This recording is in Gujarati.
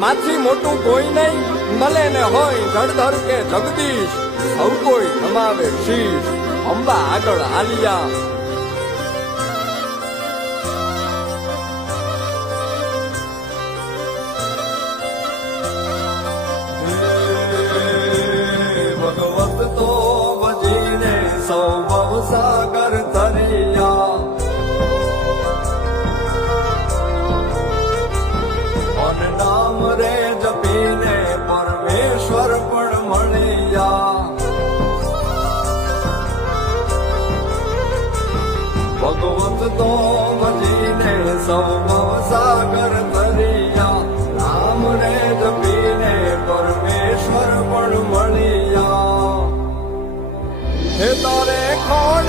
માથી મોટું કોઈ નહીં, મળે ને હોય જળધર કે જગદીશ, સૌ કોઈ નમાવે શીશ, અંબા આગળ હાલિયા. ભગવત તો ભજીને સૌ ભવસાગર તરિયા, મન નામ રે જપીને પરમેશ્વર પણ મળ્યા. ભગવત તો ભજીને સૌ ભવસાગર તરિયા, નામ રે જપીને પરમેશ્વર પણ મળ્યા. હે તારે ખોડ